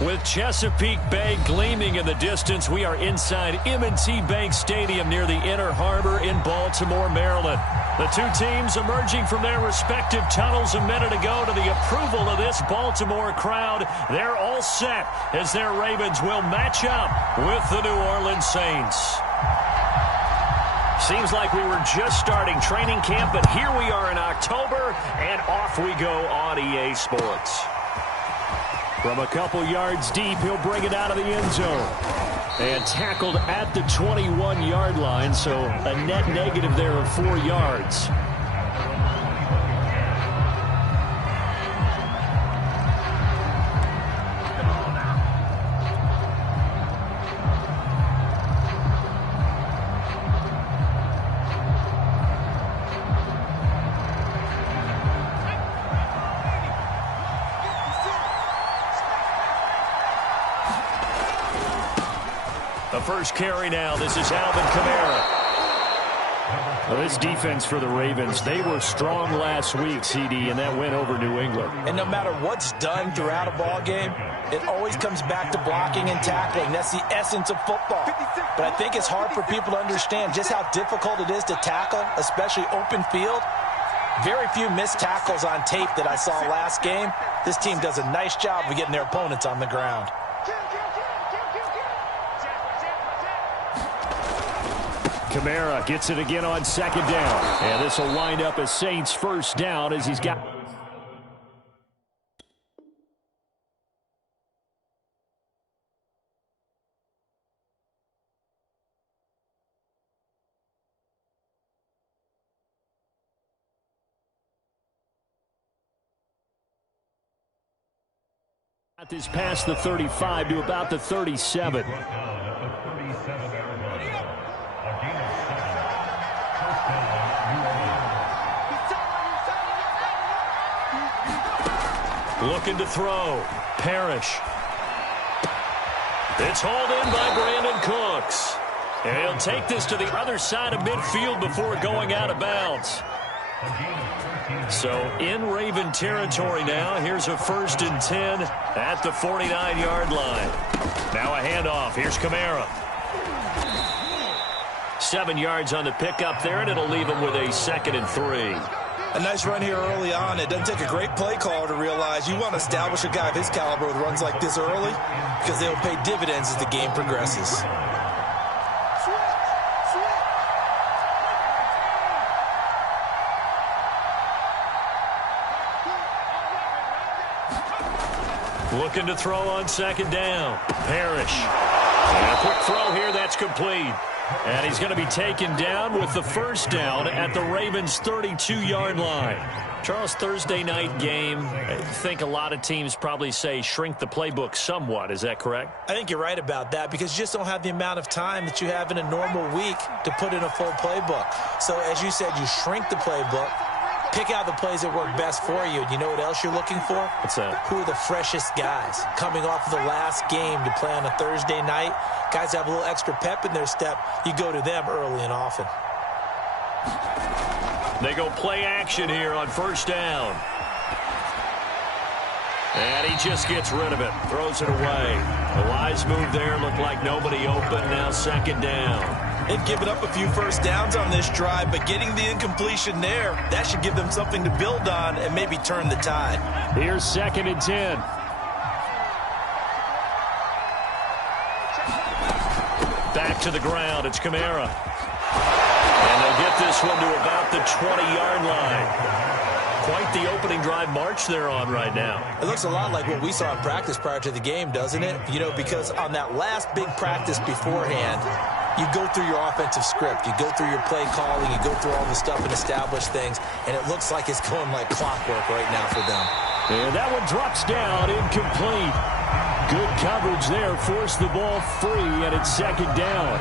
With Chesapeake Bay gleaming in the distance, we are inside M&T Bank Stadium near the Inner Harbor in Baltimore, Maryland. The two teams emerging from their respective tunnels a minute ago to the approval of this Baltimore crowd. They're all set as their Ravens will match up with the New Orleans Saints. Seems like we were just starting training camp, but here we are in October, and off we go on EA Sports. From a couple yards deep, he'll bring it out of the end zone. And tackled at the 21-yard line, so a net negative there of 4 yards. The first carry now. This is Alvin Kamara. Well, this defense for the Ravens, they were strong last week, CD, and that went over New England. And no matter what's done throughout a ball game, it always comes back to blocking and tackling. That's the essence of football. But I think it's hard for people to understand just how difficult it is to tackle, especially open field. Very few missed tackles on tape that I saw last game. This team does a nice job of getting their opponents on the ground. Kamara gets it again on second down. And this will wind up a Saints first down as he's got... This past the 35 to about the 37. Looking to throw. Parrish. It's hauled in by Brandon Cooks. And he'll take this to the other side of midfield before going out of bounds. So in Raven territory now. Here's a 1st and 10 at the 49-yard line. Now a handoff. Here's Kamara. 7 yards on the pickup there, and it'll leave him with a 2nd and 3. A nice run here early on. It doesn't take a great play caller to realize you want to establish a guy of his caliber with runs like this early because they'll pay dividends as the game progresses. Looking to throw on 2nd down. Parrish. And a quick throw here that's complete. And he's going to be taken down with the first down at the Ravens' 32-yard line. Charles, Thursday night game, I think a lot of teams probably say shrink the playbook somewhat. Is that correct? I think you're right about that because you just don't have the amount of time that you have in a normal week to put in a full playbook. So as you said, you shrink the playbook. Pick out the plays that work best for you. And you know what else you're looking for? What's that? Who are the freshest guys coming off of the last game to play on a Thursday night? Guys have a little extra pep in their step. You go to them early and often. They go play action here on 1st down. And he just gets rid of it. Throws it away. A wise move there. Looked like nobody open. Now 2nd down. They've given up a few first downs on this drive, but getting the incompletion there, that should give them something to build on and maybe turn the tide. Here's 2nd and 10. Back to the ground. It's Kamara. And they'll get this one to about the 20-yard line. Quite the opening drive march they're on right now. It looks a lot like what we saw in practice prior to the game, doesn't it? You know, because on that last big practice beforehand, you go through your offensive script. You go through your play calling. You go through all the stuff and establish things. And it looks like it's going like clockwork right now for them. And that one drops down, incomplete. Good coverage there. Forced the ball free, and it's 2nd down.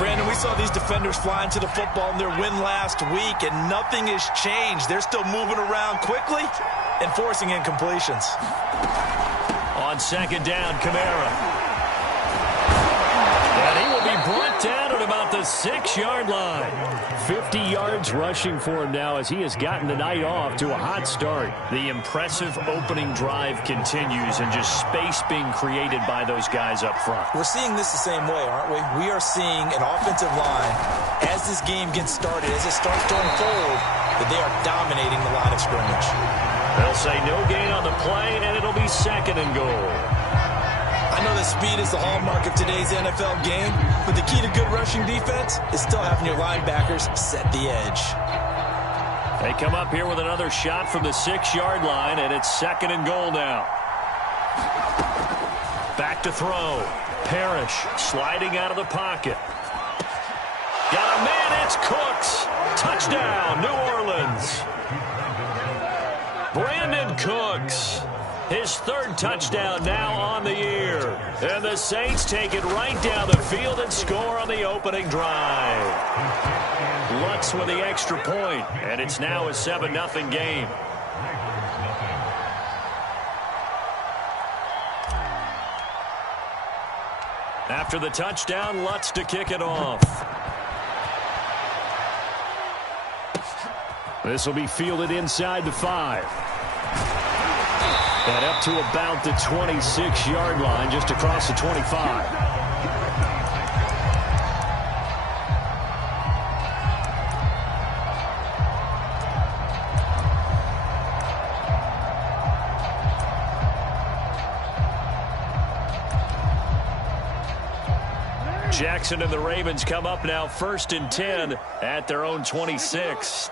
Brandon, we saw these defenders flying to the football in their win last week, and nothing has changed. They're still moving around quickly and forcing incompletions. On 2nd down, Kamara. And he will be brought down at about the 6-yard line. 50 yards rushing for him now as he has gotten the night off to a hot start. The impressive opening drive continues and just space being created by those guys up front. We're seeing this the same way, aren't we? We are seeing an offensive line, as this game gets started, as it starts to unfold, that they are dominating the line of scrimmage. They'll say no gain on the play, and it'll be 2nd and goal. I know that speed is the hallmark of today's NFL game, but the key to good rushing defense is still having your linebackers set the edge. They come up here with another shot from the 6-yard line, and it's 2nd and goal now. Back to throw. Parrish sliding out of the pocket. Got a man, it's Cooks. Touchdown, New Orleans. Brandon Cooks. His 3rd touchdown now on the year. And the Saints take it right down the field and score on the opening drive. Lutz with the extra point, and it's now a 7-0 game. After the touchdown, Lutz to kick it off. This will be fielded inside the 5. And up to about the 26-yard line, just across the 25. Jackson and the Ravens come up now 1st and 10 at their own 26.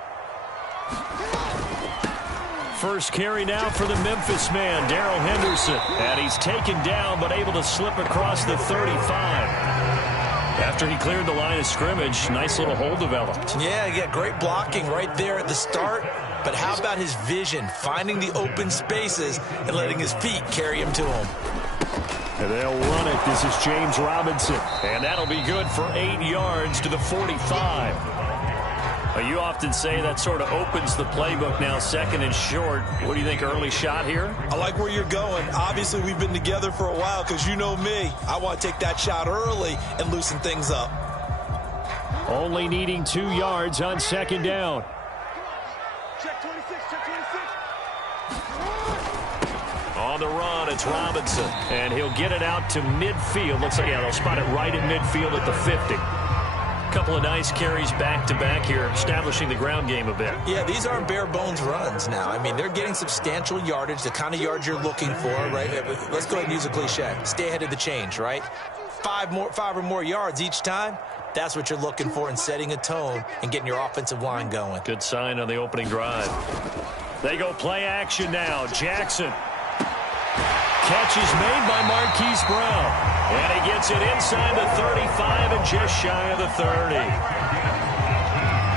First carry now for the Memphis man, Darrell Henderson. And he's taken down but able to slip across the 35. After he cleared the line of scrimmage, nice little hole developed. Yeah, he got great blocking right there at the start. But how about his vision, finding the open spaces and letting his feet carry him to him. And they'll run it. This is James Robinson. And that'll be good for 8 yards to the 45. You often say that sort of opens the playbook now, 2nd and short. What do you think, early shot here? I like where you're going. Obviously, we've been together for a while because you know me. I want to take that shot early and loosen things up. Only needing 2 yards on 2nd down. Check 26, check 26. On the run, it's Robinson. And he'll get it out to midfield. Looks like, yeah, they'll spot it right at midfield at the 50. Couple of nice carries back-to-back here, establishing the ground game a bit. Yeah, these aren't bare-bones runs now. I mean, they're getting substantial yardage, the kind of yards you're looking for, right? Let's go ahead and use a cliche. Stay ahead of the change, right? 5 or more yards each time. That's what you're looking for in setting a tone and getting your offensive line going. Good sign on the opening drive. They go play action now. Jackson. Catch is made by Marquise Brown. And he gets it inside the 35 and just shy of the 30.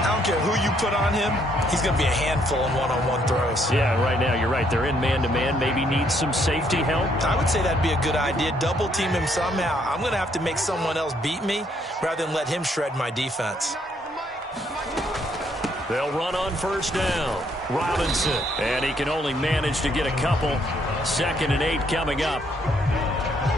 I don't care who you put on him. He's going to be a handful in one-on-one throws. Yeah, right now, you're right. They're in man-to-man. Maybe needs some safety help. I would say that'd be a good idea. Double team him somehow. I'm going to have to make someone else beat me rather than let him shred my defense. They'll run on 1st down. Robinson. And he can only manage to get a couple. 2nd and 8 coming up.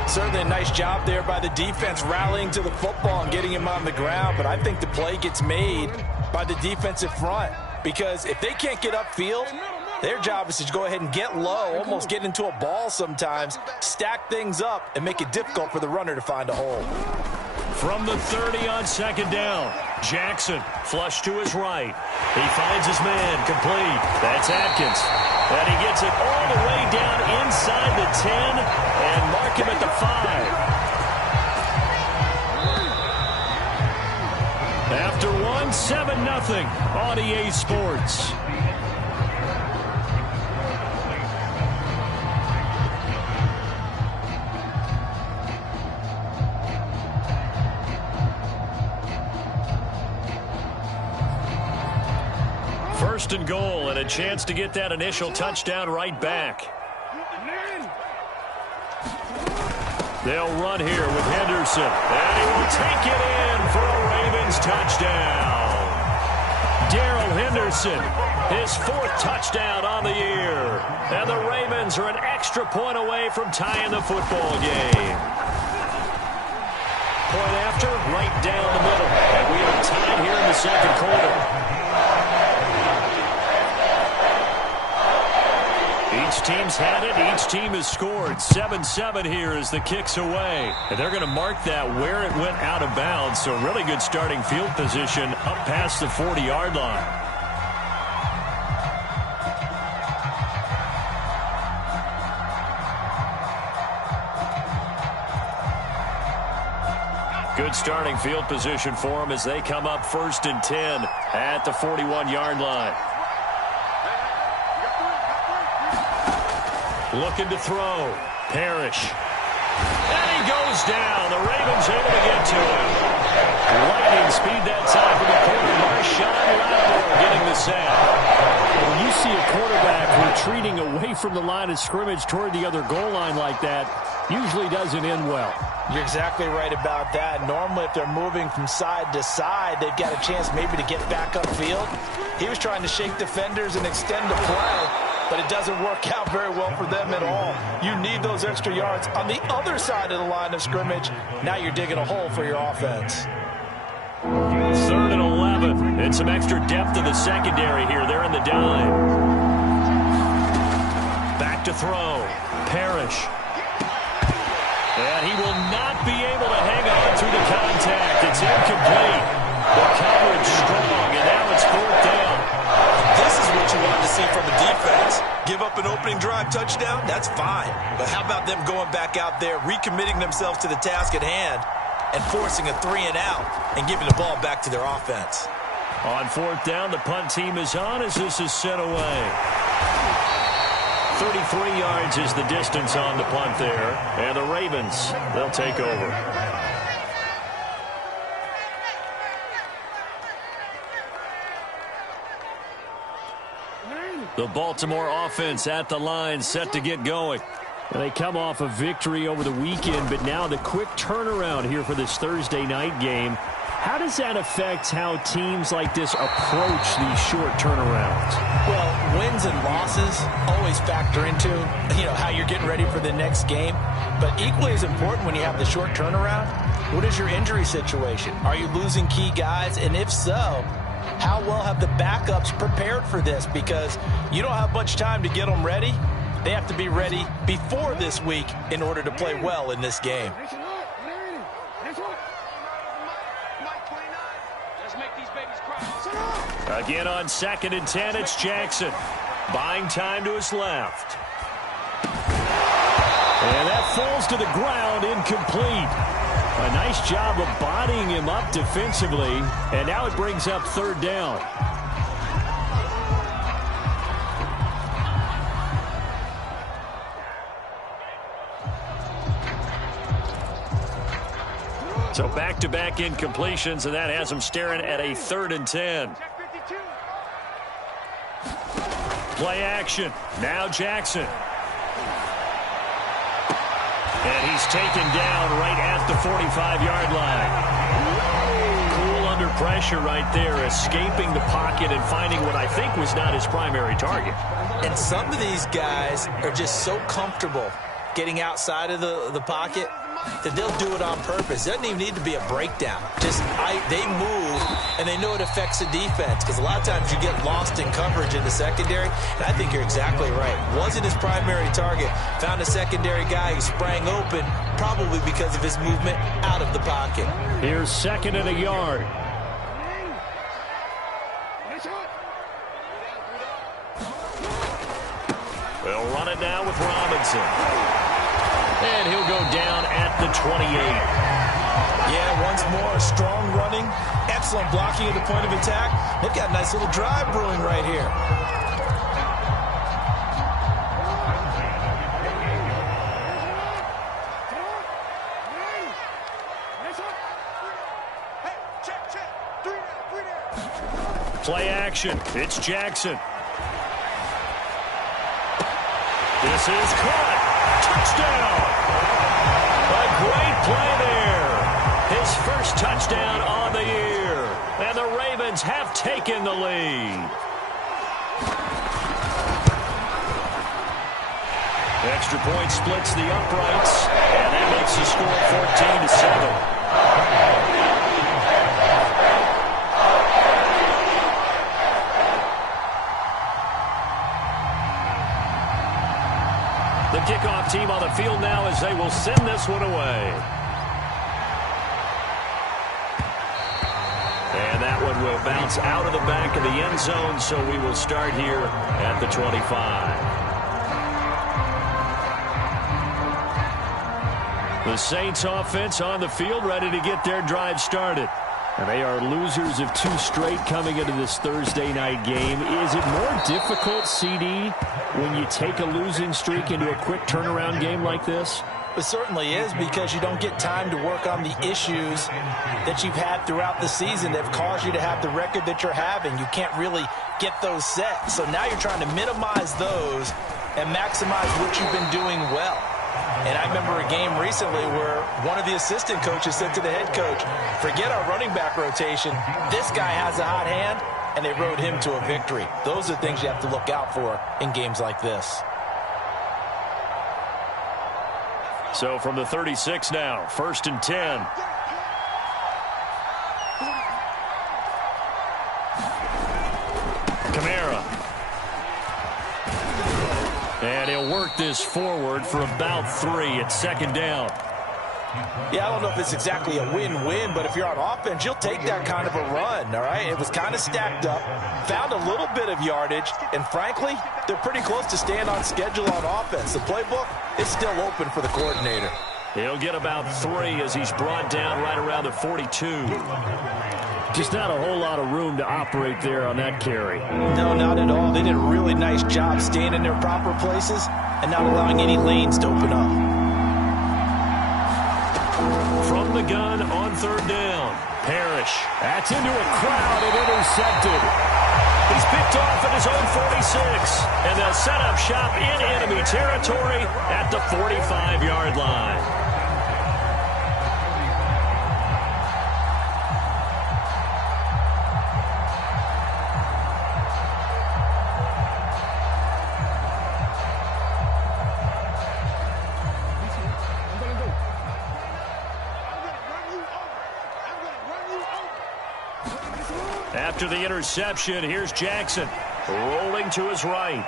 Certainly a nice job there by the defense rallying to the football and getting him on the ground. But I think the play gets made by the defensive front. Because if they can't get upfield, their job is to go ahead and get low, almost get into a ball sometimes, stack things up, and make it difficult for the runner to find a hole. From the 30 on 2nd down, Jackson flush to his right. He finds his man complete. That's Atkins. And he gets it all the way down inside the 10 and mark him at the 5. After one, 7-0 on EA Sports. First and goal, and a chance to get that initial touchdown right back. They'll run here with Henderson, and he will take it in for a Ravens touchdown. Darrell Henderson, his 4th touchdown on the year. And the Ravens are an extra point away from tying the football game. point after, right down the middle. And we are tied here in the second quarter. Each team's had it. Each team has scored. 7-7 here as the kick's away. And they're going to mark that where it went out of bounds. So really good starting field position up past the 40-yard line. Good starting field position for them as they come up 1st and 10 at the 41-yard line. Looking to throw. Parrish. And he goes down. The Ravens able to get to him. Lightning speed that time from the corner. Marshawn Lattimore getting the sack. When you see a quarterback retreating away from the line of scrimmage toward the other goal line like that, usually doesn't end well. You're exactly right about that. Normally, if they're moving from side to side, they've got a chance maybe to get back upfield. He was trying to shake defenders and extend the play, but it doesn't work out very well for them at all. You need those extra yards on the other side of the line of scrimmage. Now you're digging a hole for your offense. 3rd and 11. And some extra depth in the secondary here. They're in the dime. Back to throw. Parrish. And he will not be able to hang on through the contact. It's incomplete. The coverage strong, and now it's 4th down. This is what you want to see from a defense. Give up an opening drive touchdown, that's fine. But how about them going back out there, recommitting themselves to the task at hand, and forcing a 3-and-out and giving the ball back to their offense? On 4th down, the punt team is on as this is sent away. 33 yards is the distance on the punt there. And the Ravens, they'll take over. The Baltimore offense at the line, set to get going. And they come off a victory over the weekend, but now the quick turnaround here for this Thursday night game. How does that affect how teams like this approach these short turnarounds? Well, wins and losses always factor into, how you're getting ready for the next game. But equally as important when you have the short turnaround, what is your injury situation? Are you losing key guys? And if so, how well have the backups prepared for this? Because you don't have much time to get them ready. They have to be ready before this week in order to play well in this game. Again on 2nd and 10, it's Jackson. Buying time to his left. And that falls to the ground, incomplete. A nice job of bodying him up defensively. And now it brings up 3rd down. So back-to-back incompletions, and that has him staring at a 3rd and 10. Play action. Now Jackson. And he's taken down right at the 45-yard line. Cool under pressure right there, escaping the pocket and finding what I think was not his primary target. And some of these guys are just so comfortable getting outside of the pocket that they'll do it on purpose. It doesn't even need to be a breakdown. They move, and they know it affects the defense, because a lot of times you get lost in coverage in the secondary, and I think you're exactly right. Wasn't his primary target. Found a secondary guy who sprang open, probably because of his movement out of the pocket. Here's 2nd and a yard. They'll run it now with Robinson. And he'll go down at the 28. Yeah, once more, strong running, excellent blocking at the point of attack. They've got a nice little drive brewing right here. Play action. It's Jackson. This is caught. Touchdown! A great play there. His first touchdown on the year. And the Ravens have taken the lead. Extra point splits the uprights. And that makes the score 14-7. The kickoff team on the field now as they will send this one away. And that one will bounce out of the back of the end zone, so we will start here at the 25. The Saints offense on the field ready to get their drive started. And they are losers of 2 straight coming into this Thursday night game. Is it more difficult, CD, when you take a losing streak into a quick turnaround game like this? It certainly is, because you don't get time to work on the issues that you've had throughout the season that have caused you to have the record that you're having. You can't really get those set. So now you're trying to minimize those and maximize what you've been doing well. And I remember a game recently where one of the assistant coaches said to the head coach, forget our running back rotation. This guy has a hot hand, and they rode him to a victory. Those are things you have to look out for in games like this. So from the 36 now, 1st and 10. Kamara. And he'll work this forward for about 3 at 2nd down. Yeah, I don't know if it's exactly a win-win, but if you're on offense, you'll take that kind of a run, all right? It was kind of stacked up, found a little bit of yardage, and frankly, they're pretty close to staying on schedule on offense. The playbook is still open for the coordinator. He'll get about 3 as he's brought down right around the 42. Just not a whole lot of room to operate there on that carry. No, not at all. They did a really nice job staying in their proper places and not allowing any lanes to open up. From the gun on 3rd down, Parrish. That's into a crowd and intercepted. He's picked off at his own 46. And they'll set up shop in enemy territory at the 45-yard line. After the interception, here's Jackson rolling to his right.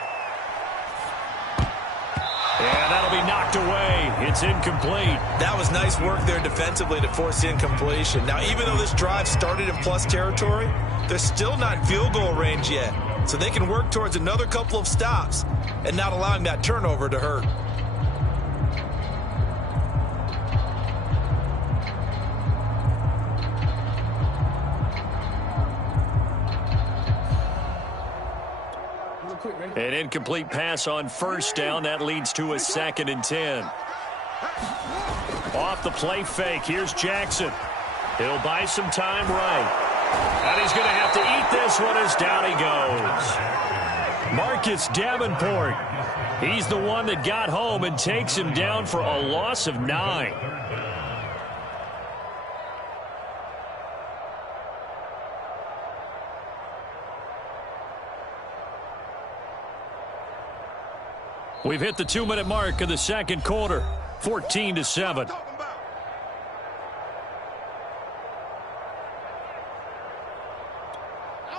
And that'll be knocked away. It's incomplete. That was nice work there defensively to force incompletion. Now, even though this drive started in plus territory, they're still not in field goal range yet. So they can work towards another couple of stops and not allowing that turnover to hurt. An incomplete pass on 1st down. That leads to a 2nd and 10. Off the play fake. Here's Jackson. He'll buy some time right. And he's going to have to eat this one as down he goes. Marcus Davenport. He's the one that got home and takes him down for a loss of 9. We've hit the 2-minute mark of the 2nd quarter, 14-7.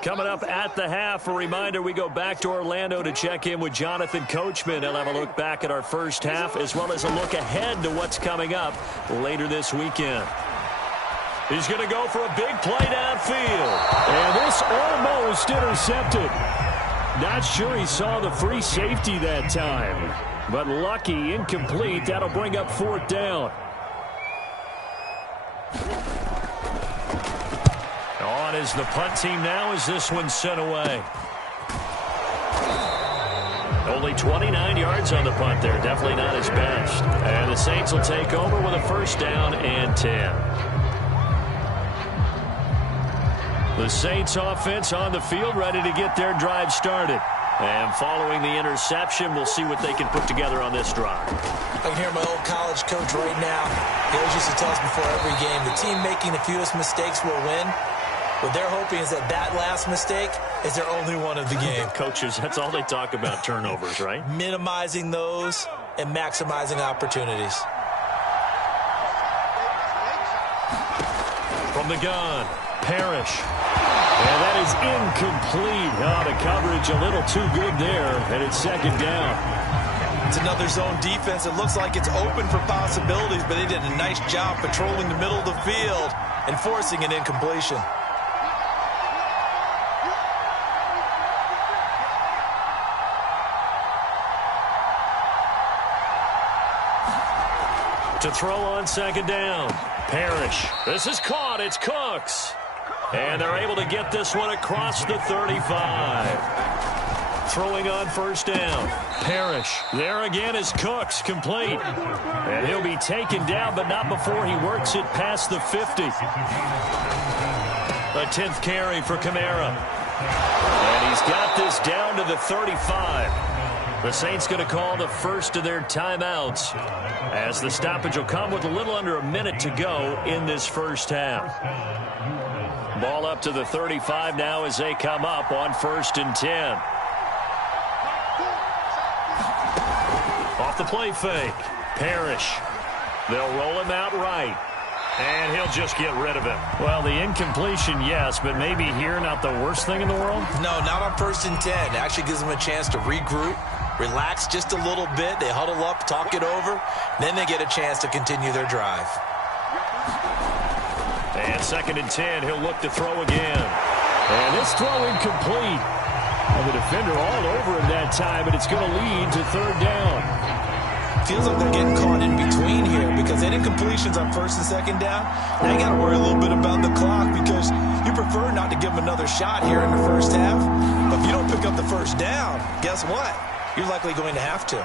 Coming up at the half, a reminder, we go back to Orlando to check in with Jonathan Coachman. He'll have a look back at our first half as well as a look ahead to what's coming up later this weekend. He's going to go for a big play downfield. And this almost intercepted. Not sure he saw the free safety that time. But lucky, incomplete. That'll bring up 4th down. On is the punt team now as this one's sent away. Only 29 yards on the punt there. Definitely not his best. And the Saints will take over with a 1st down and 10. The Saints offense on the field ready to get their drive started. And following the interception, we'll see what they can put together on this drive. I can hear my old college coach right now. He always used to tell us before every game, the team making the fewest mistakes will win. What they're hoping is that last mistake is their only one of the game. Coaches, that's all they talk about, turnovers, right? Minimizing those and maximizing opportunities. From the gun, Parrish. And that is incomplete. Oh, the coverage a little too good there, and it's second down. It's another zone defense. It looks like it's open for possibilities, but they did a nice job patrolling the middle of the field and forcing an incompletion. To throw on second down, Parrish. This is caught. It's Cooks. And they're able to get this one across the 35. Throwing on first down, Parrish. There again is Cooks, complete. And he'll be taken down, but not before he works it past the 50. A 10th carry for Kamara. And he's got this down to the 35. The Saints going to call the first of their timeouts, as the stoppage will come with a little under a minute to go in this first half. Ball up to the 35 now as they come up on 1st and 10. Off the play fake, Parrish. They'll roll him out right, and he'll just get rid of him. Well, the incompletion, yes, but maybe here not the worst thing in the world? No, not on 1st and 10. It actually gives them a chance to regroup, relax just a little bit. They huddle up, talk it over. Then they get a chance to continue their drive. And 2nd and 10, he'll look to throw again. And this throw incomplete. And the defender all over him that time, and it's going to lead to 3rd down. Feels like they're getting caught in between here because any incompletions on 1st and 2nd down, now you got to worry a little bit about the clock because you prefer not to give them another shot here in the first half. But if you don't pick up the first down, guess what? You're likely going to have to.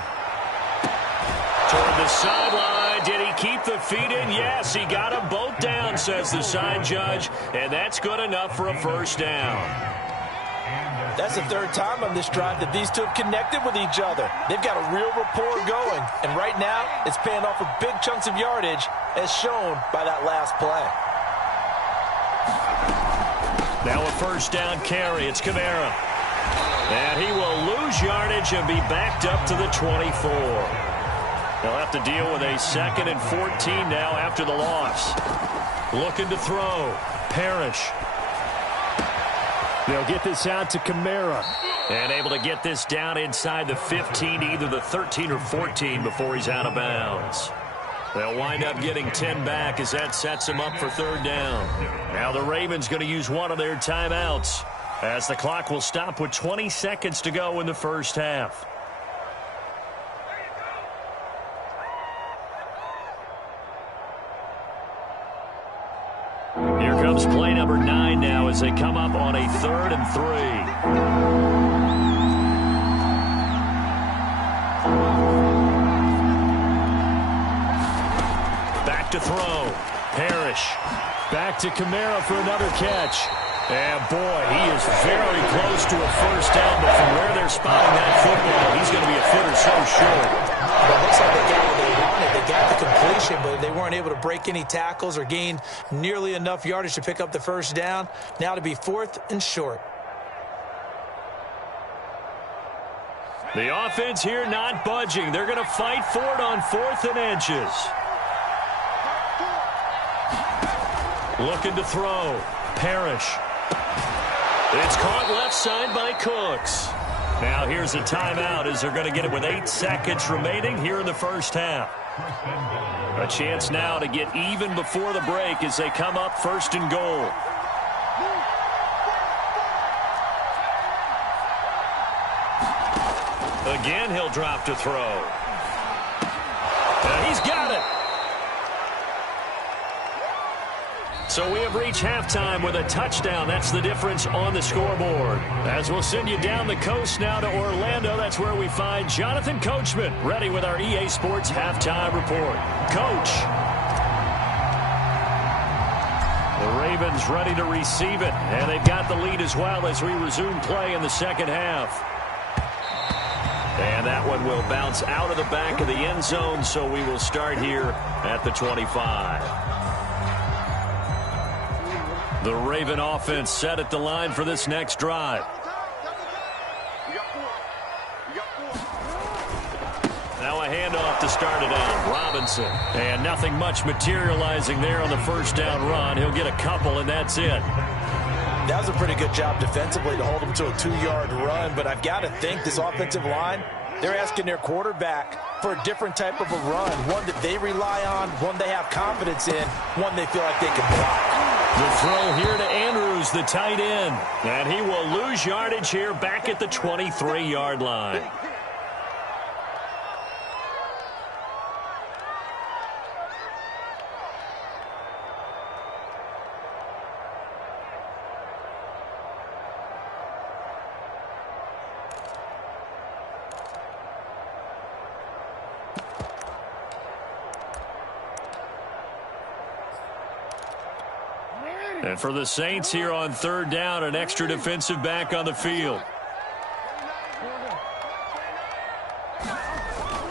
Toward the sideline. Did he keep the feet in? Yes, he got them both down, says the side judge. And that's good enough for a first down. That's the 3rd time on this drive that these two have connected with each other. They've got a real rapport going. And right now, it's paying off with big chunks of yardage, as shown by that last play. Now a first down carry. It's Kamara. And he will lose yardage and be backed up to the 24. They'll have to deal with a 2nd and 14 now after the loss. Looking to throw. Parrish. They'll get this out to Kamara. And able to get this down inside the 15, either the 13 or 14 before he's out of bounds. They'll wind up getting 10 back as that sets them up for 3rd down. Now the Ravens going to use one of their timeouts, as the clock will stop with 20 seconds to go in the first half. Here comes play number 9 now as they come up on a 3rd and 3. Back to throw. Parrish. Back to Kamara for another catch. And boy, he is very close to a first down, but from where they're spotting that football, he's going to be a foot or so short. Well, it looks like they got what they wanted. They got the completion, but they weren't able to break any tackles or gain nearly enough yardage to pick up the first down. Now to be 4th and short. The offense here not budging. They're going to fight for it on 4th and inches. Looking to throw. Parrish. It's caught left side by Cooks. Now here's a timeout as they're going to get it with 8 seconds remaining here in the first half. A chance now to get even before the break as they come up 1st and goal. Again, he'll drop to throw. He's got it. So we have reached halftime with a touchdown. That's the difference on the scoreboard. As we'll send you down the coast now to Orlando, that's where we find Jonathan Coachman ready with our EA Sports Halftime Report. Coach. The Ravens ready to receive it, and they've got the lead as well as we resume play in the second half. And that one will bounce out of the back of the end zone, so we will start here at the 25. The Raven offense set at the line for this next drive. Now a handoff to start it out. Robinson. And nothing much materializing there on the first down run. He'll get a couple, and that's it. That was a pretty good job defensively to hold him to a 2-yard run, but I've got to think this offensive line, they're asking their quarterback for a different type of a run, one that they rely on, one they have confidence in, one they feel like they can block. The throw here to Andrews, the tight end. And he will lose yardage here back at the 23-yard line. And for the Saints here on third down, an extra defensive back on the field.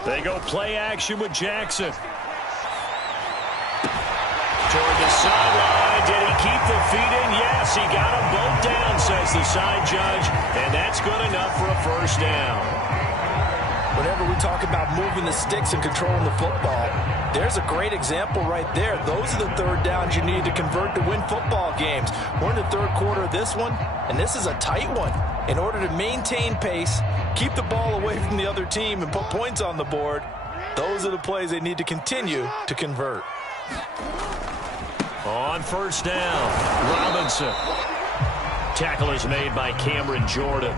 They go play action with Jackson. Toward the sideline. Did he keep the feet in? Yes, he got them both down, says the side judge. And that's good enough for a first down. Whenever we talk about moving the sticks and controlling the football, there's a great example right there. Those are the third downs you need to convert to win football games. We're in the third quarter of this one, and this is a tight one. In order to maintain pace, keep the ball away from the other team, and put points on the board, those are the plays they need to continue to convert. On first down, Robinson. Tackle is made by Cameron Jordan.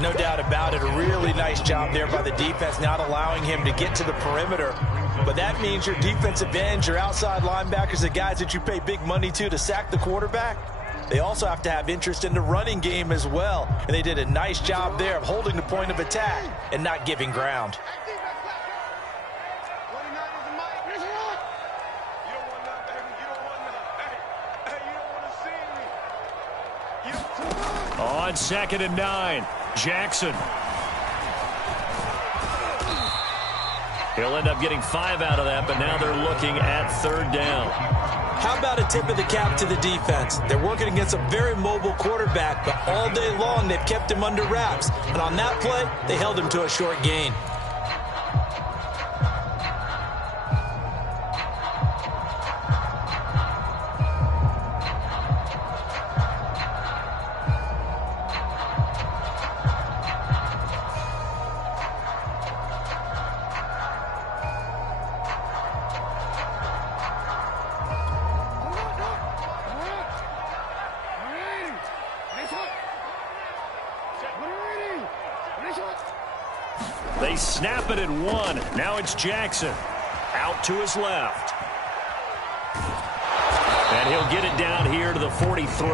No doubt about it. A really nice job there by the defense, not allowing him to get to the perimeter. But that means your defensive ends, your outside linebackers, the guys that you pay big money to sack the quarterback, they also have to have interest in the running game as well. And they did a nice job there of holding the point of attack and not giving ground. On 2nd and 9, Jackson. He'll end up getting 5 out of that, but now they're looking at third down. How about a tip of the cap to the defense? They're working against a very mobile quarterback, but all day long they've kept him under wraps. And on that play, they held him to a short gain. They snap it at 1. Now it's Jackson. Out to his left. And he'll get it down here to the 43.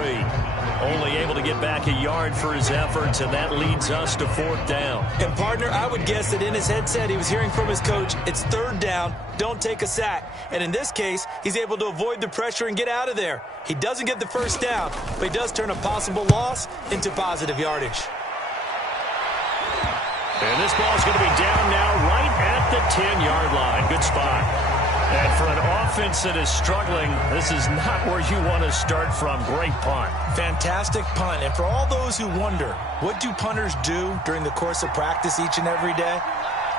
Only able to get back a yard for his efforts, and that leads us to 4th down. And, partner, I would guess that in his headset he was hearing from his coach, it's third down, don't take a sack. And in this case, he's able to avoid the pressure and get out of there. He doesn't get the first down, but he does turn a possible loss into positive yardage. And this ball is going to be down now right at the 10-yard line. Good spot. And for an offense that is struggling, this is not where you want to start from. Great punt. Fantastic punt. And for all those who wonder, what do punters do during the course of practice each and every day?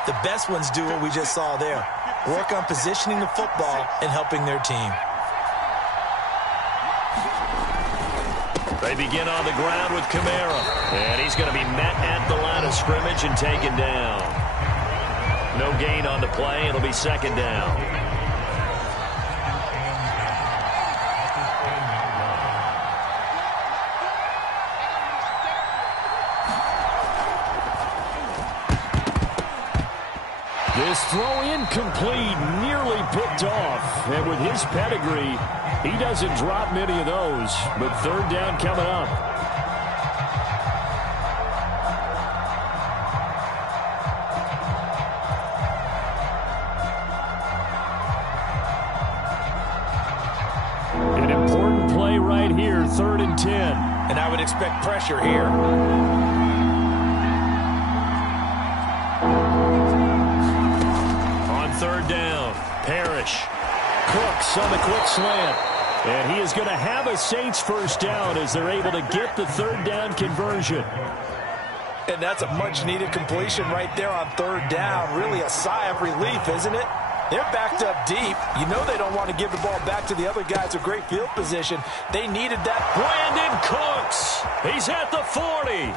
The best ones do what we just saw there. Work on positioning the football and helping their team. They begin on the ground with Kamara. And he's going to be met at the line of scrimmage and taken down. No gain on the play. It'll be 2nd down. This throw incomplete, nearly picked off. And with his pedigree, he doesn't drop many of those. But third down coming up. An important play right here, 3rd and 10. And I would expect pressure here. Third down, Parrish. Cooks on the quick slant. And he is going to have a Saints first down as they're able to get the third down conversion. And that's a much-needed completion right there on third down. Really a sigh of relief, isn't it? They're backed up deep. You know they don't want to give the ball back to the other guys with great field position. They needed that. Brandon Cooks. He's at the 40.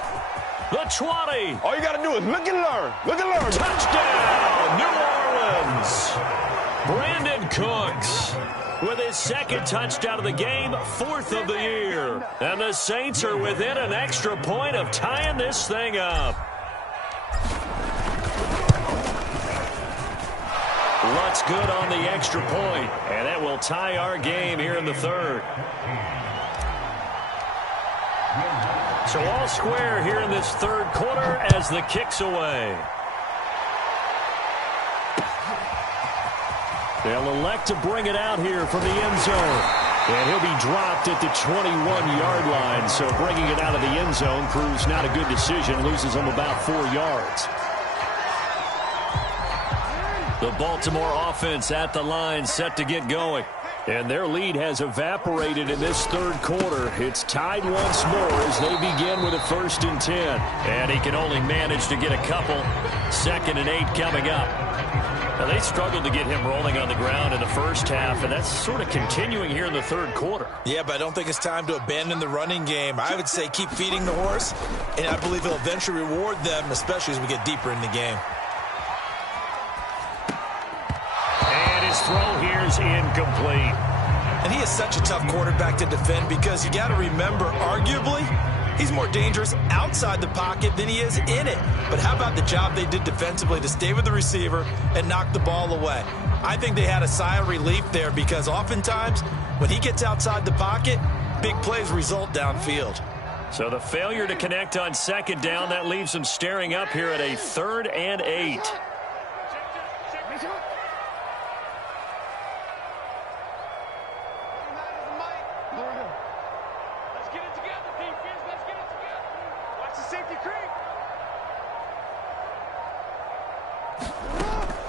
The 20. All you got to do is look and learn. Look and learn. Touchdown, New Orleans. Brandon Cooks with his second touchdown of the game, 4th of the year. And the Saints are within an extra point of tying this thing up. Lutz good on the extra point, and that will tie our game here in the third. So all square here in this third quarter as the kick's away. They'll elect to bring it out here from the end zone. And he'll be dropped at the 21-yard line. So bringing it out of the end zone proves not a good decision. Loses him about 4 yards. The Baltimore offense at the line set to get going. And their lead has evaporated in this third quarter. It's tied once more as they begin with a 1st and 10. And he can only manage to get a couple. 2nd and 8 coming up. Now, they struggled to get him rolling on the ground in the first half, and that's sort of continuing here in the third quarter. Yeah, but I don't think it's time to abandon the running game. I would say keep feeding the horse, and I believe he'll eventually reward them, especially as we get deeper in the game. And his throw here is incomplete. And he is such a tough quarterback to defend because you got to remember, arguably, he's more dangerous outside the pocket than he is in it. But how about the job they did defensively to stay with the receiver and knock the ball away? I think they had a sigh of relief there because oftentimes when he gets outside the pocket, big plays result downfield. So the failure to connect on 2nd down, that leaves them staring up here at a 3rd and 8.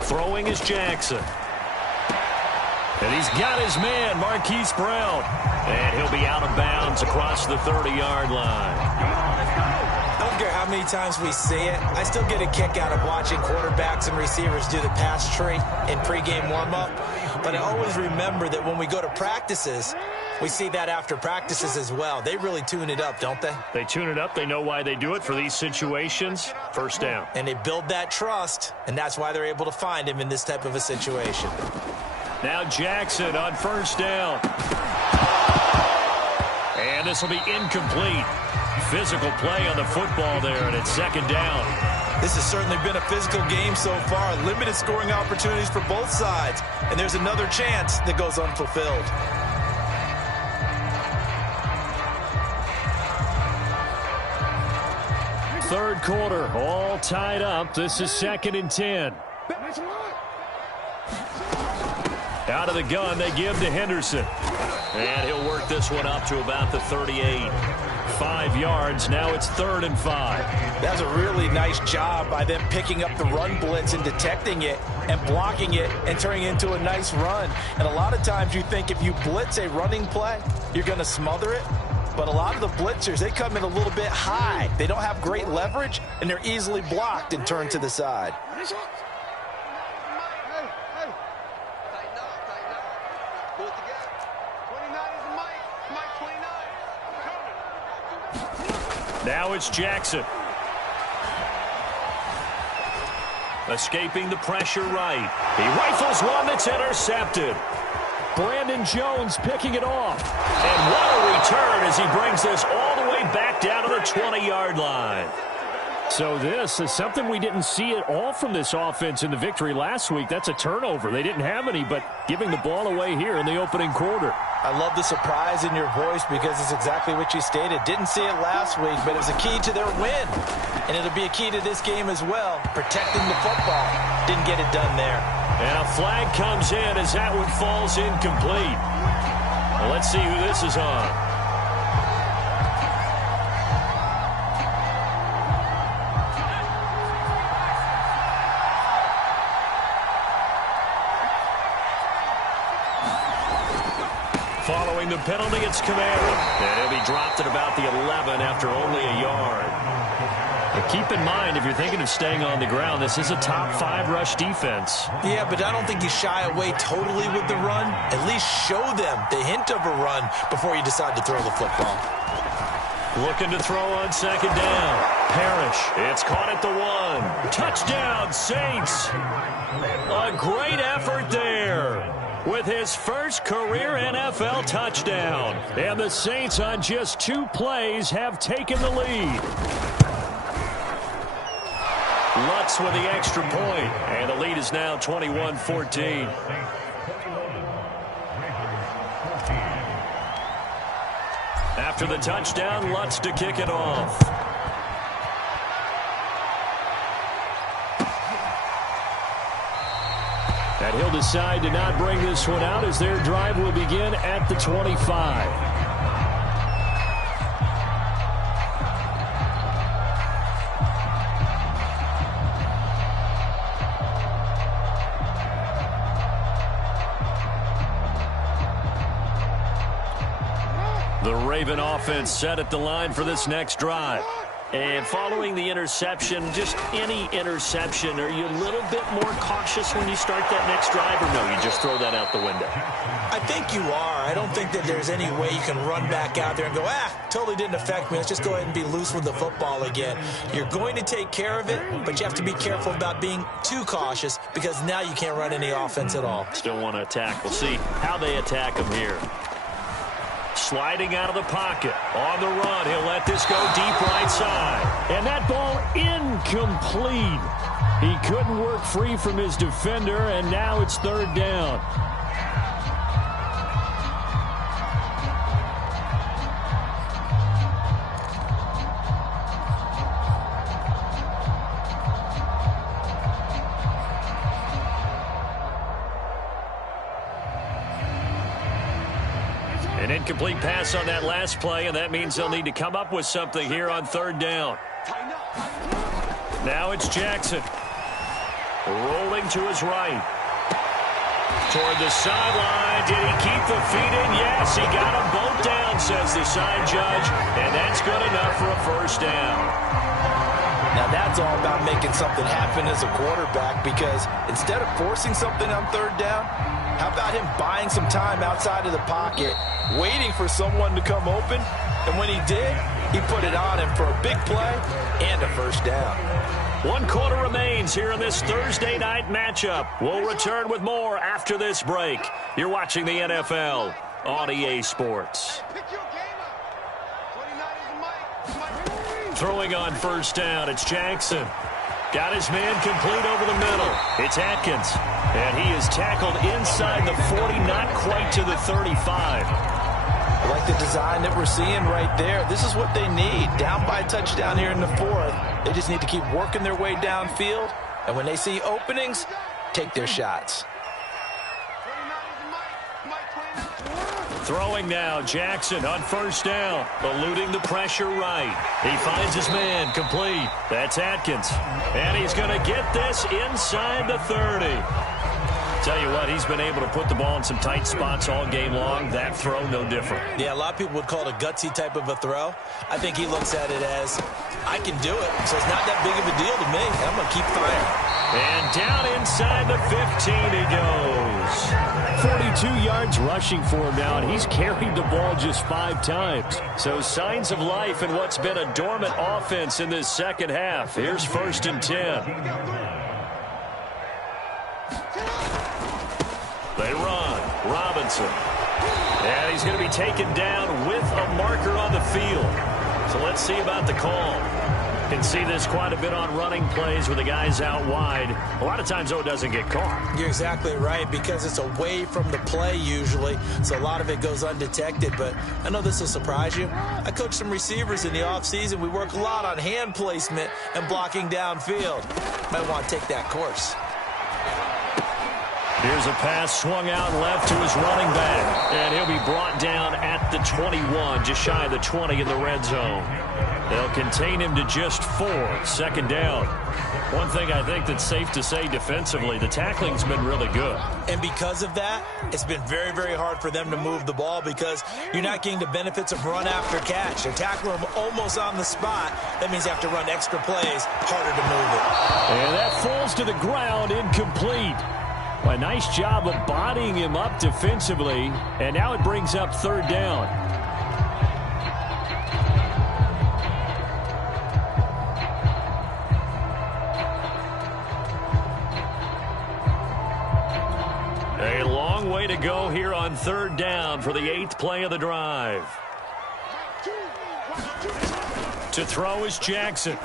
Throwing is Jackson. And he's got his man, Marquise Brown. And he'll be out of bounds across the 30-yard line. I don't care how many times we see it. I still get a kick out of watching quarterbacks and receivers do the pass tree in pregame warm-up. But I always remember that when we go to practices, we see that after practices as well. They really tune it up, don't they? They tune it up. They know why they do it for these situations. 1st down. And they build that trust, and that's why they're able to find him in this type of a situation. Now Jackson on 1st down. And this will be incomplete. Physical play on the football there, and it's 2nd down. This has certainly been a physical game so far. Limited scoring opportunities for both sides. And there's another chance that goes unfulfilled. Third quarter, all tied up. This is 2nd and 10. Out of the gun, they give to Henderson. And he'll work this one up to about the 38. 5 yards. Now it's 3rd and 5. That's a really nice job by them picking up the run blitz and detecting it and blocking it and turning it into a nice run. And a lot of times you think if you blitz a running play, you're going to smother it. But a lot of the blitzers, they come in a little bit high. They don't have great leverage, and they're easily blocked and turned to the side. Now it's Jackson. Escaping the pressure right. He rifles one that's intercepted. Brandon Jones picking it off. And what a return as he brings this all the way back down to the 20-yard line. So this is something we didn't see at all from this offense in the victory last week. That's a turnover. They didn't have any, but giving the ball away here in the opening quarter. I love the surprise in your voice because it's exactly what you stated. Didn't see it last week, but it was a key to their win. And it'll be a key to this game as well, protecting the football. Didn't get it done there. And a flag comes in as that one falls incomplete. Well, let's see who this is on. Following the penalty, it's Kamara. And he'll be dropped at about the 11 after only a yard. But keep in mind, if you're thinking of staying on the ground, this is a top 5 rush defense. Yeah, but I don't think you shy away totally with the run. At least show them the hint of a run before you decide to throw the football. Looking to throw on second down. Parrish. It's caught at the 1. Touchdown, Saints. A great effort there with his first career NFL touchdown. And the Saints on just 2 plays have taken the lead. Lutz with the extra point, and the lead is now 21-14. After the touchdown, Lutz to kick it off. And he'll decide to not bring this one out as their drive will begin at the 25. The Raven offense set at the line for this next drive. And following the interception, just any interception, are you a little bit more cautious when you start that next drive, or no, you just throw that out the window? I think you are. I don't think that there's any way you can run back out there and go, totally didn't affect me. Let's just go ahead and be loose with the football again. You're going to take care of it, but you have to be careful about being too cautious because now you can't run any offense at all. Still want to attack. We'll see how they attack him here. Sliding out of the pocket. On the run, he'll let this go deep right side. And that ball incomplete. He couldn't work free from his defender, and now it's 3rd down. An incomplete pass on that last play, and that means they'll need to come up with something here on 3rd down. Now it's Jackson. Rolling to his right. Toward the sideline. Did he keep the feet in? Yes, he got them both down, says the side judge, and that's good enough for a 1st down. Now that's all about making something happen as a quarterback, because instead of forcing something on 3rd down, how about him buying some time outside of the pocket, waiting for someone to come open, and when he did, he put it on him for a big play and a 1st down. 1 quarter remains here in this Thursday night matchup. We'll return with more after this break. You're watching the NFL on EA Sports. Throwing on 1st down, it's Jackson. Got his man complete over the middle. It's Atkins. And he is tackled inside the 40, not quite to the 35. I like the design that we're seeing right there. This is what they need. Down by a touchdown here in the 4th. They just need to keep working their way downfield. And when they see openings, take their shots. Throwing now, Jackson on 1st down, eluding the pressure right. He finds his man complete. That's Atkins. And he's going to get this inside the 30. Tell you what, he's been able to put the ball in some tight spots all game long. That throw, no different. Yeah, a lot of people would call it a gutsy type of a throw. I think he looks at it as, I can do it, so it's not that big of a deal to me. I'm going to keep firing. And down inside the 15 he goes. 42 yards rushing for him now, and he's carried the ball just 5 times. So signs of life in what's been a dormant offense in this second half. Here's 1st and 10. They run. Robinson. And he's going to be taken down with a marker on the field. So let's see about the call. Can see this quite a bit on running plays with the guys out wide. A lot of times, though, it doesn't get caught. You're exactly right, because it's away from the play usually, so a lot of it goes undetected. But I know this will surprise you. I coach some receivers in the offseason. We work a lot on hand placement and blocking downfield. Might want to take that course. Here's a pass swung out left to his running back, and he'll be brought down at the 21, just shy of the 20 in the red zone. They'll contain him to just 4. Second down. One thing I think that's safe to say defensively, the tackling's been really good. And because of that, it's been very, very hard for them to move the ball because you're not getting the benefits of run after catch. They're tackling him almost on the spot. That means they have to run extra plays, harder to move it. And that falls to the ground, incomplete. A nice job of bodying him up defensively, and now it brings up third down. A long way to go here on third down for the 8th play of the drive. To throw is Jackson.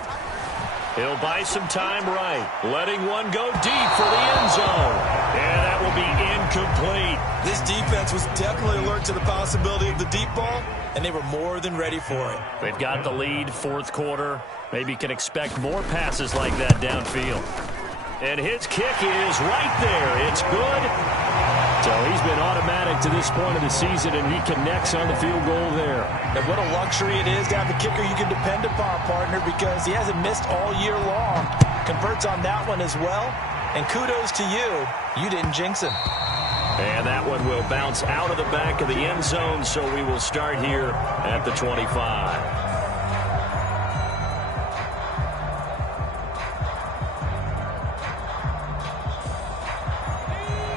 He'll buy some time right, letting one go deep for the end zone. And that will be incomplete. This defense was definitely alert to the possibility of the deep ball, and they were more than ready for it. They've got the lead, fourth quarter. Maybe can expect more passes like that downfield. And his kick is right there. It's good. So he's been automatic to this point of the season, and he connects on the field goal there. And what a luxury it is to have a kicker you can depend upon, partner, because he hasn't missed all year long. Converts on that one as well. And kudos to you. You didn't jinx him. And that one will bounce out of the back of the end zone, so we will start here at the 25.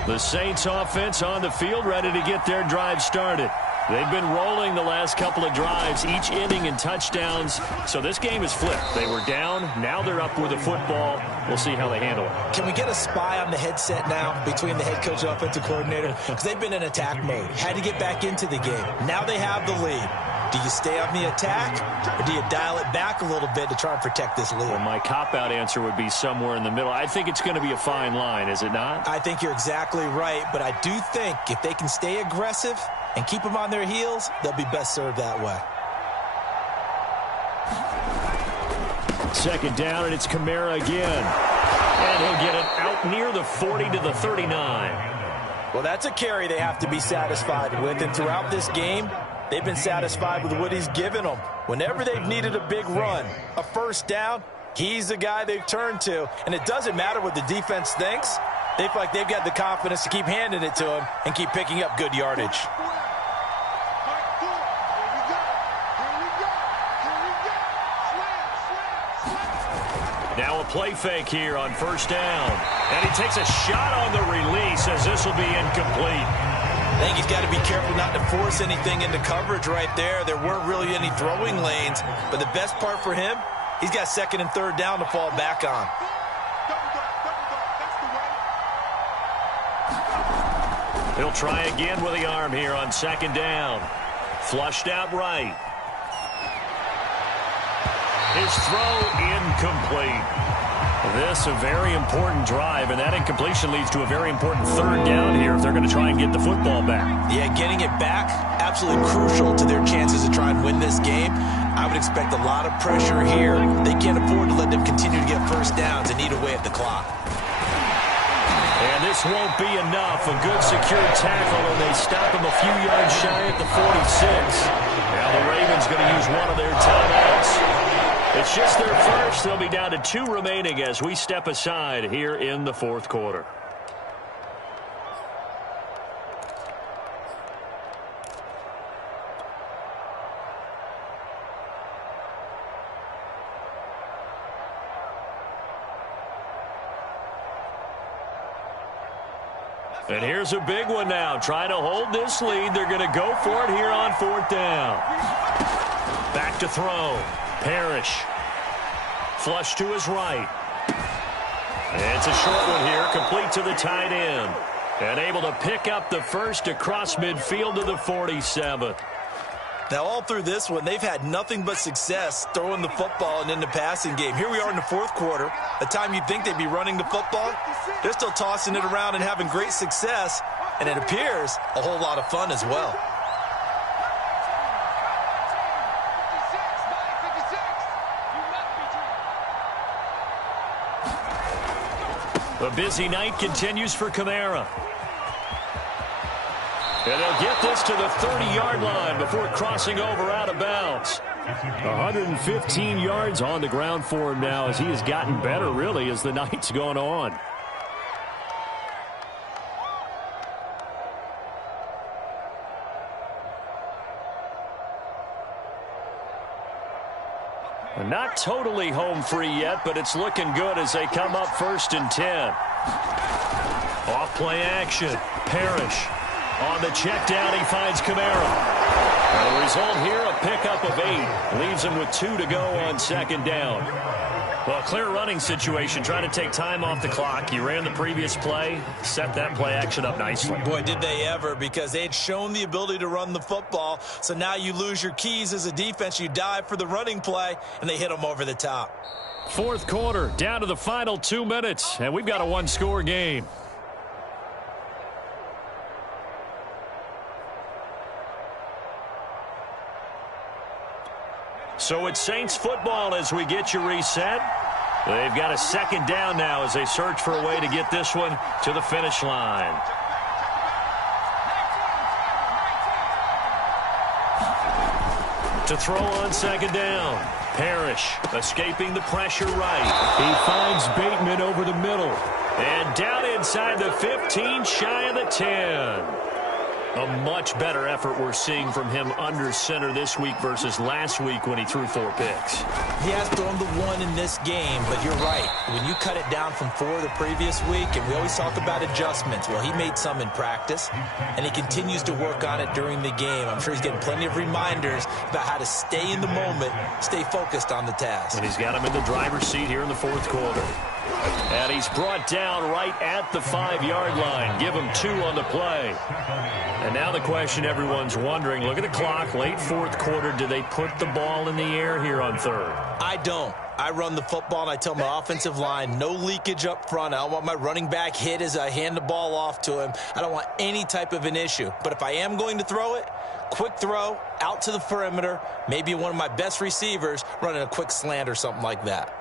The Saints offense on the field, ready to get their drive started. They've been rolling the last couple of drives, each inning in touchdowns. So this game is flipped. They were down. Now they're up with the football. We'll see how they handle it. Can we get a spy on the headset now between the head coach and offensive coordinator? Because they've been in attack mode. Had to get back into the game. Now they have the lead. Do you stay on the attack, or do you dial it back a little bit to try and protect this lead? Well, my cop-out answer would be somewhere in the middle. I think it's going to be a fine line, is it not? I think you're exactly right, but I do think if they can stay aggressive and keep them on their heels, they'll be best served that way. Second down, and it's Kamara again. And he'll get it out near the 40 to the 39. Well, that's a carry they have to be satisfied with, and throughout this game, they've been satisfied with what he's given them. Whenever they've needed a big run, a first down, he's the guy they've turned to. And it doesn't matter what the defense thinks. They feel like they've got the confidence to keep handing it to him and keep picking up good yardage. Now a play fake here on first down. And he takes a shot on the release as this will be incomplete. I think he's got to be careful not to force anything into coverage right there. There weren't really any throwing lanes, but the best part for him, he's got second and third down to fall back on. He'll try again with the arm here on second down. Flushed out right. His throw incomplete. This a very important drive, and that incompletion leads to a very important third down here if they're going to try and get the football back. Yeah, getting it back, absolutely crucial to their chances to try and win this game. I would expect a lot of pressure here. They can't afford to let them continue to get first downs and eat away at the clock. And this won't be enough. A good secure tackle, and they stop him a few yards shy at the 46. Now the Ravens going to use one of their timeouts. It's just their first. They'll be down to 2 remaining as we step aside here in the fourth quarter. And here's a big one now. Trying to hold this lead. They're going to go for it here on fourth down. Back to throw. Parrish. Flush to his right. It's a short one here, complete to the tight end. And able to pick up the first across midfield to the 47. Now, all through this one, they've had nothing but success throwing the football and in the passing game. Here we are in the fourth quarter, a time you'd think they'd be running the football. They're still tossing it around and having great success, and it appears a whole lot of fun as well. The busy night continues for Kamara. And they'll get this to the 30-yard line before crossing over out of bounds. 115 yards on the ground for him now as he has gotten better, really, as the night's gone on. Not totally home free yet, but it's looking good as they come up 1st and 10. Off play action. Parrish on the check down. He finds Kamara. The result here, a pickup of 8. Leaves him with 2 to go on 2nd down. Well, clear running situation, trying to take time off the clock. He ran the previous play, set that play action up nicely. Boy, did they ever, because they had shown the ability to run the football. So now you lose your keys as a defense. You dive for the running play, and they hit them over the top. 4th quarter, down to the final 2 minutes, and we've got a 1-score game. So it's Saints football as we get you reset. They've got a 2nd down now as they search for a way to get this one to the finish line. To throw on 2nd down. Parrish escaping the pressure right. He finds Bateman over the middle. And down inside the 15, shy of the 10. A much better effort we're seeing from him under center this week versus last week when he threw 4 picks. He has thrown the 1 in this game, but you're right. When you cut it down from 4 the previous week, and we always talk about adjustments, well, he made some in practice, and he continues to work on it during the game. I'm sure he's getting plenty of reminders about how to stay in the moment, stay focused on the task. And he's got him in the driver's seat here in the 4th quarter. And he's brought down right at the 5-yard line. Give him 2 on the play. And now the question everyone's wondering, look at the clock, late 4th quarter, do they put the ball in the air here on 3rd? I don't. I run the football, and I tell my offensive line, no leakage up front. I don't want my running back hit as I hand the ball off to him. I don't want any type of an issue. But if I am going to throw it, quick throw, out to the perimeter, maybe one of my best receivers running a quick slant or something like that.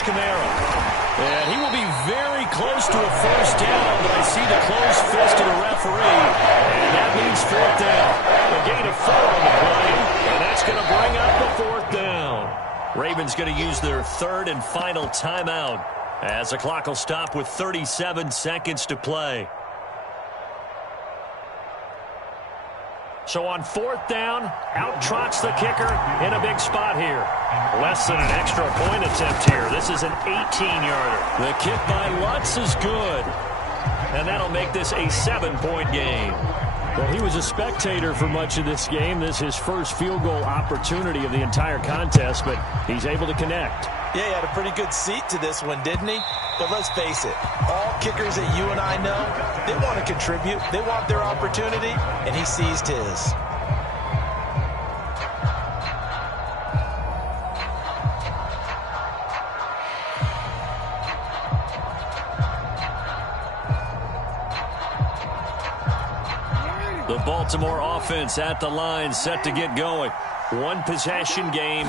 Kamara. And he will be very close to a 1st down, but I see the closed fist of the referee, and that means 4th down. A gain of 4 on the play, and that's going to bring up the 4th down. Ravens going to use their 3rd and final timeout as the clock will stop with 37 seconds to play. So on 4th down, out trots the kicker in a big spot here. Less than an extra point attempt here. This is an 18-yarder. The kick by Lutz is good. And that'll make this a 7-point game. Well, he was a spectator for much of this game. This is his first field goal opportunity of the entire contest, but he's able to connect. Yeah, he had a pretty good seat to this one, didn't he? But let's face it, all kickers that you and I know, they want to contribute. They want their opportunity, and he seized his. The Baltimore offense at the line, set to get going. 1 possession game.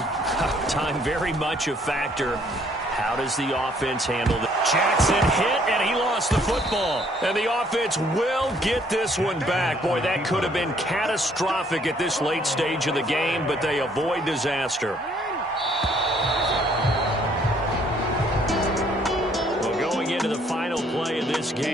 Time very much a factor. How does the offense handle it? Jackson hit, and he lost the football. And the offense will get this one back. Boy, that could have been catastrophic at this late stage of the game, but they avoid disaster. Well, going into the final play of this game.